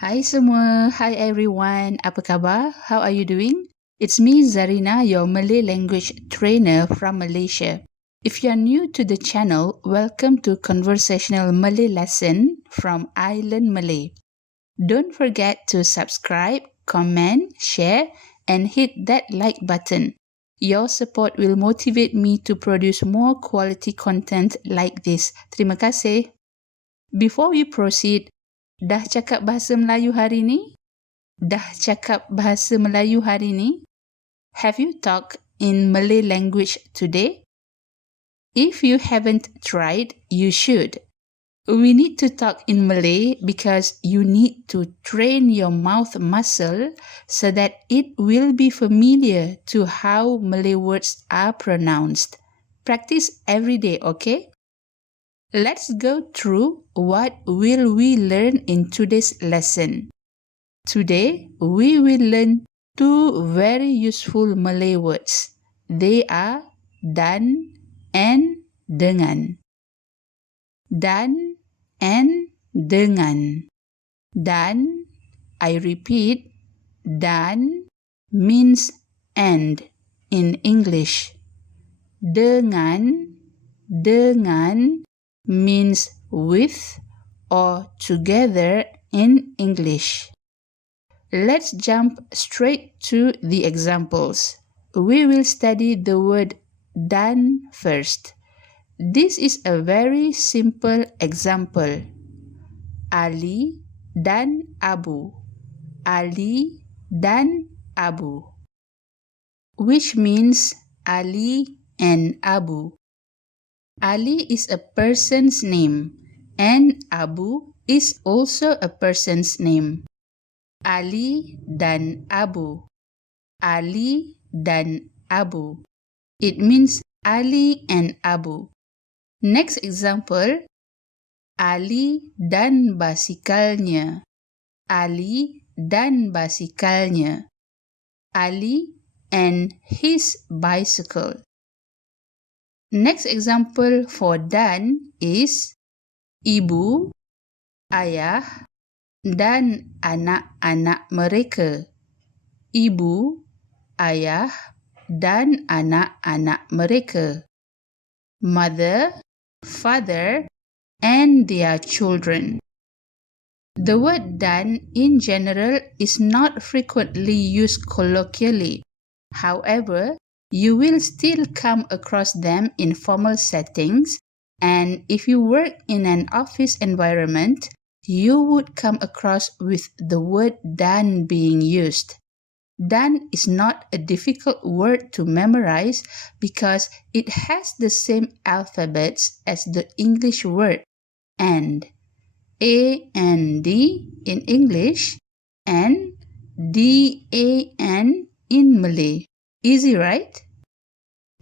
Hai semua, hi everyone, apa khabar? How are you doing? It's me Zarina, your Malay language trainer from Malaysia. If you are new to the channel, welcome to Conversational Malay Lesson from ilearnmalay. Don't forget to subscribe, comment, share, and hit that like button. Your support will motivate me to produce more quality content like this. Terima kasih. Before we proceed, dah cakap bahasa Melayu hari ni? Dah cakap bahasa Melayu hari ni? Have you talked in Malay language today? If you haven't tried, you should. We need to talk in Malay because you need to train your mouth muscle so that it will be familiar to how Malay words are pronounced. Practice every day, okay? Let's go through what will we learn in today's lesson. Today, we will learn two very useful Malay words. They are dan and dengan. Dan and dengan. Dan, I repeat, dan means and in English. Dengan means with or together in English. Let's jump straight to the examples. We will study the word dan first. This is a very simple example. Ali dan Abu. Ali dan Abu. Which means Ali and Abu. Ali is a person's name and Abu is also a person's name. Ali dan Abu. Ali dan Abu. It means Ali and Abu. Next example, Ali dan basikalnya. Ali dan basikalnya. Ali and his bicycle. Next example for dan is ibu, ayah, dan anak-anak mereka. Ibu, ayah, dan anak-anak mereka. Mother, father, and their children. The word dan in general is not frequently used colloquially. However, you will still come across them in formal settings, and if you work in an office environment, you would come across with the word dan being used. Dan is not a difficult word to memorize because it has the same alphabets as the English word and. A and D in English and DAN in Malay. Easy, right?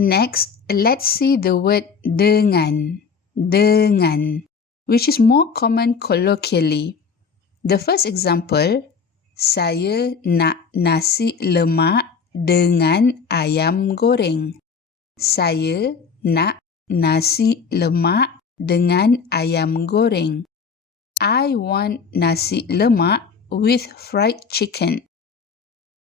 Next, let's see the word dengan. Dengan, which is more common colloquially. The first example, saya nak nasi lemak dengan ayam goreng. Saya nak nasi lemak dengan ayam goreng. I want nasi lemak with fried chicken.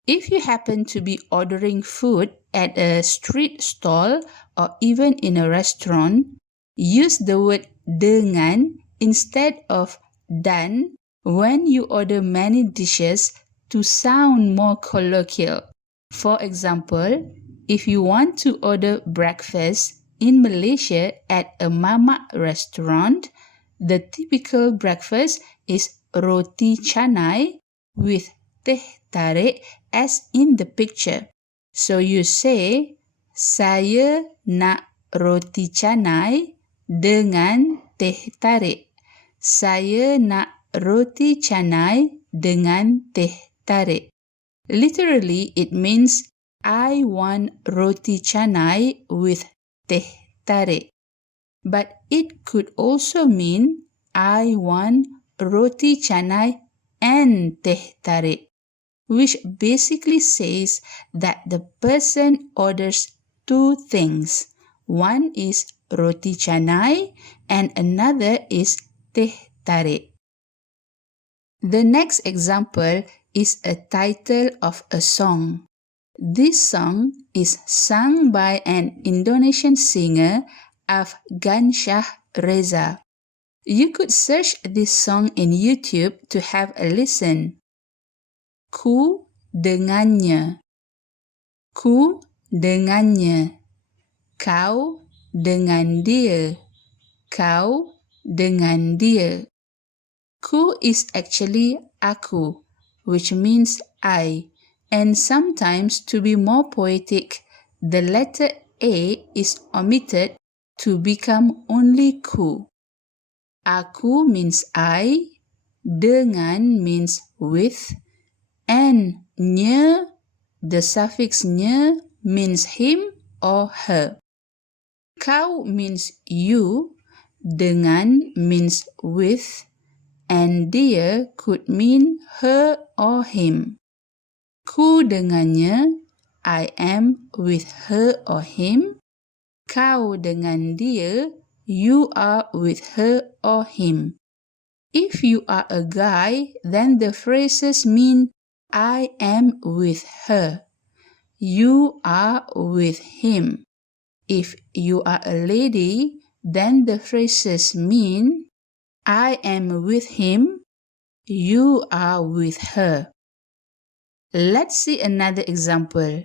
If you happen to be ordering food at a street stall or even in a restaurant, use the word dengan instead of dan when you order many dishes to sound more colloquial. For example, if you want to order breakfast in Malaysia at a mamak restaurant, the typical breakfast is roti canai with teh tarik as in the picture. So you say, saya nak roti canai dengan teh tarik. Saya nak roti canai dengan teh tarik. Literally, it means I want roti canai with teh tarik. But it could also mean I want roti canai and teh tarik, which basically says that the person orders two things. One is roti canai and another is teh tarik. The next example is a title of a song. This song is sung by an Indonesian singer, Afgansyah Reza. You could search this song in YouTube to have a listen. Ku dengannya. Ku dengannya. Kau dengan dia. Kau dengan dia. Ku is actually aku, which means I, and sometimes to be more poetic, the letter A is omitted to become only ku. Aku means I, dengan means with, and nya, the suffix nya, means him or her. Kau means you, dengan means with, and dia could mean her or him. Ku dengannya, I am with her or him. Kau dengan dia, you are with her or him. If you are a guy, then the phrases mean I am with her. You are with him. If you are a lady, then the phrases mean I am with him. You are with her. Let's see another example.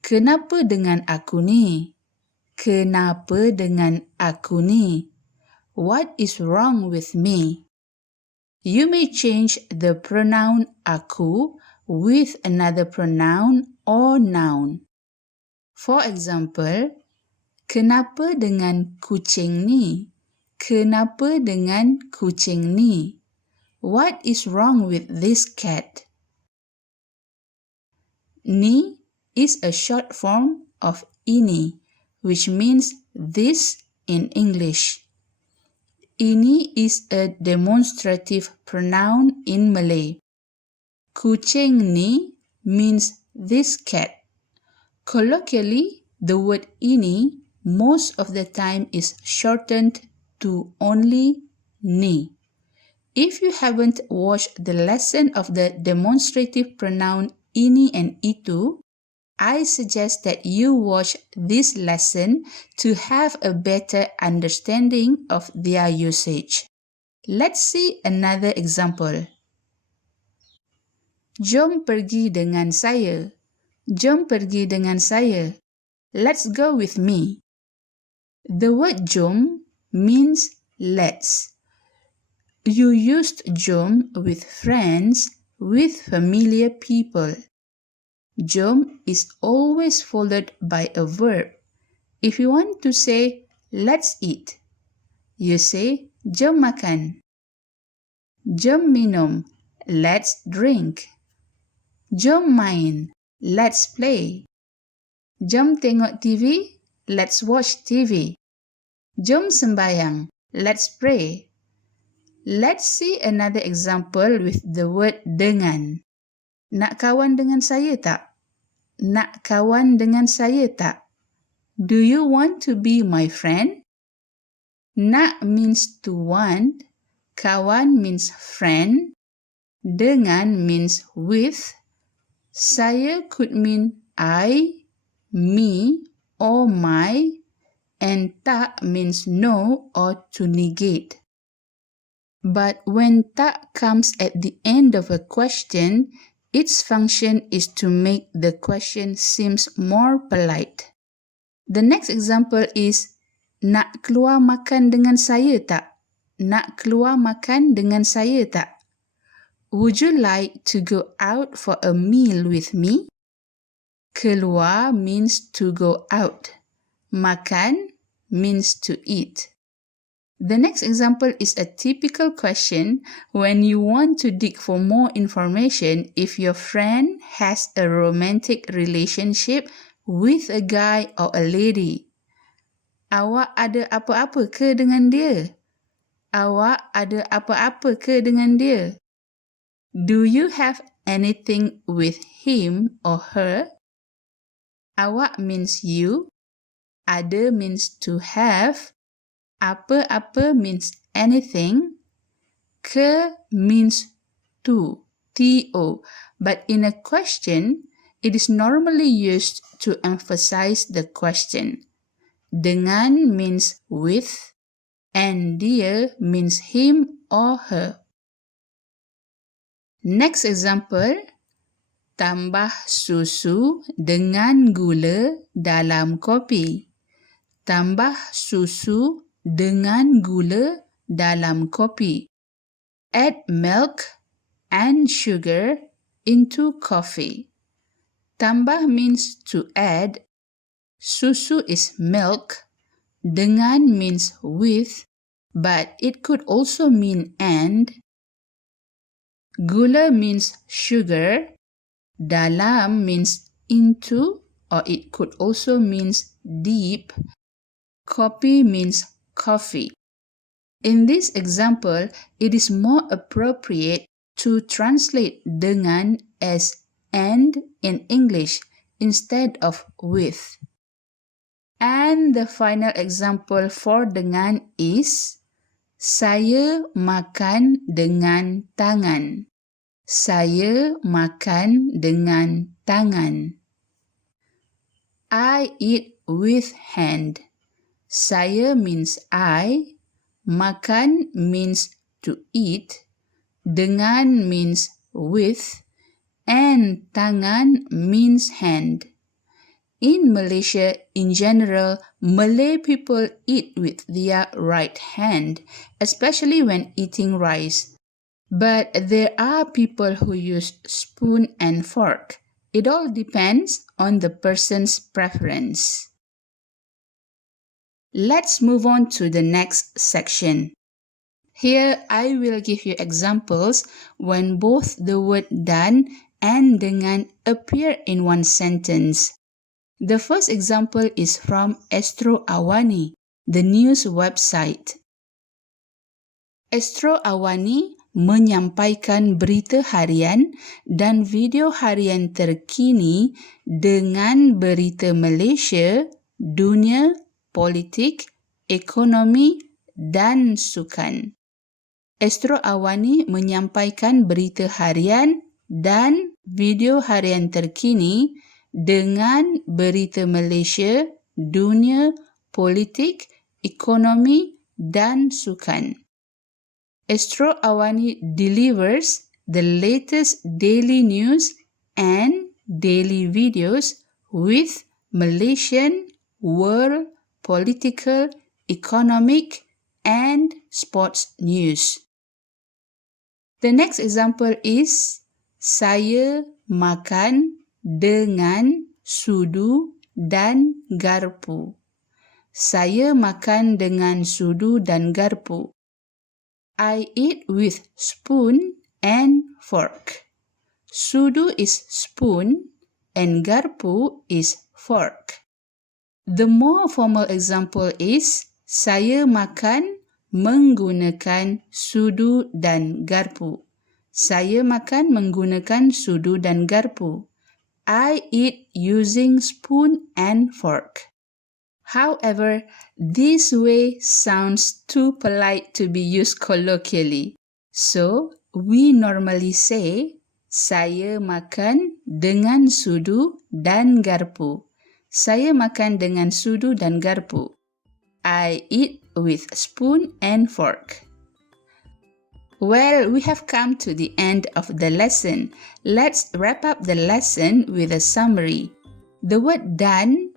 Kenapa dengan aku ni? Kenapa dengan aku ni? What is wrong with me? You may change the pronoun aku with another pronoun or noun. For example, kenapa dengan kucing ni? Kenapa dengan kucing ni? What is wrong with this cat? Ni is a short form of ini, which means this in English. Ini is a demonstrative pronoun in Malay. Kucing ni means this cat. Colloquially, the word ini most of the time is shortened to only ni. If you haven't watched the lesson of the demonstrative pronoun ini and itu, I suggest that you watch this lesson to have a better understanding of their usage. Let's see another example. Jom pergi dengan saya. Jom pergi dengan saya. Let's go with me. The word jom means let's. You used jom with friends, with familiar people. Jom is always followed by a verb. If you want to say, let's eat, you say, jom makan. Jom minum, let's drink. Jom main, let's play. Jom tengok TV, let's watch TV. Jom sembayang, let's pray. Let's see another example with the word dengan. Nak kawan dengan saya tak? Nak kawan dengan saya tak? Do you want to be my friend? Nak means to want, kawan means friend, dengan means with, saya could mean I, me, or my, and tak means no or to negate. But when tak comes at the end of a question, its function is to make the question seems more polite. The next example is, nak keluar makan dengan saya tak? Nak keluar makan dengan saya tak? Would you like to go out for a meal with me? Keluar means to go out. Makan means to eat. The next example is a typical question when you want to dig for more information if your friend has a romantic relationship with a guy or a lady. Awak ada apa-apa ke dengan dia? Awak ada apa-apa ke dengan dia? Do you have anything with him or her? Awak means you. Ada means to have. Apa-apa means anything. Ke means to, to, but in a question, it is normally used to emphasize the question. Dengan means with, and dia means him or her. Next example, tambah susu dengan gula dalam kopi. Tambah susu dengan gula dalam kopi. Add milk and sugar into coffee. Tambah means to add, susu is milk, dengan means with, but it could also mean and. Gula means sugar, dalam means into, or it could also means deep. Kopi means coffee. In this example, it is more appropriate to translate dengan as and in English instead of with. And the final example for dengan is, saya makan dengan tangan. Saya makan dengan tangan. I eat with hand. Saya means I, makan means to eat, dengan means with, and tangan means hand. In Malaysia, in general, Malay people eat with their right hand, especially when eating rice. But there are people who use spoon and fork. It all depends on the person's preference. Let's move on to the next section. Here, I will give you examples when both the word dan and dengan appear in one sentence. The first example is from Astro Awani, the news website. Astro Awani menyampaikan berita harian dan video harian terkini dengan berita Malaysia, dunia, politik, ekonomi dan sukan. Astro Awani menyampaikan berita harian dan video harian terkini dengan berita Malaysia, dunia, politik, ekonomi dan sukan. Astro Awani delivers the latest daily news and daily videos with Malaysian, world, political, economic, and sports news. The next example is, saya makan dengan sudu dan garpu. Saya makan dengan sudu dan garpu. I eat with spoon and fork. Sudu is spoon and garpu is fork. The more formal example is, saya makan menggunakan sudu dan garpu. Saya makan menggunakan sudu dan garpu. I eat using spoon and fork. However, this way sounds too polite to be used colloquially. So, we normally say, saya makan dengan sudu dan garpu. Saya makan dengan sudu dan garpu. I eat with spoon and fork. Well, we have come to the end of the lesson. Let's wrap up the lesson with a summary. The word dan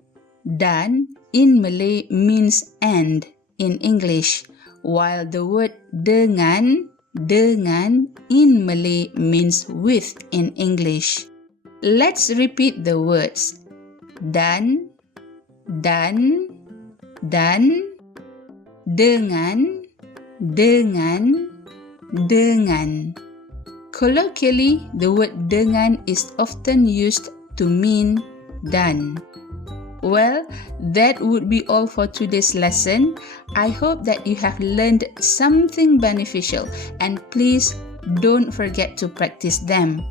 in Malay means and in English, while the word dengan in Malay means with in English. Let's repeat the words. Dan, dengan. Colloquially, the word dengan is often used to mean dan. Well, that would be all for today's lesson. I hope that you have learned something beneficial, and please don't forget to practice them.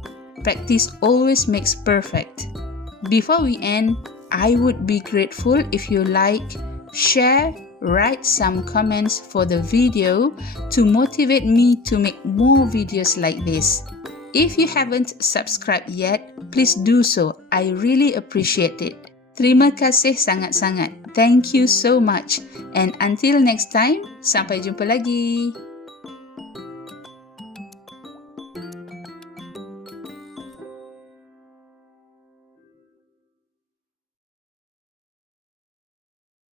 Practice always makes perfect. Before we end, I would be grateful if you like, share, write some comments for the video to motivate me to make more videos like this. If you haven't subscribed yet, please do so. I really appreciate it. Terima kasih sangat-sangat. Thank you so much. And until next time, sampai jumpa lagi.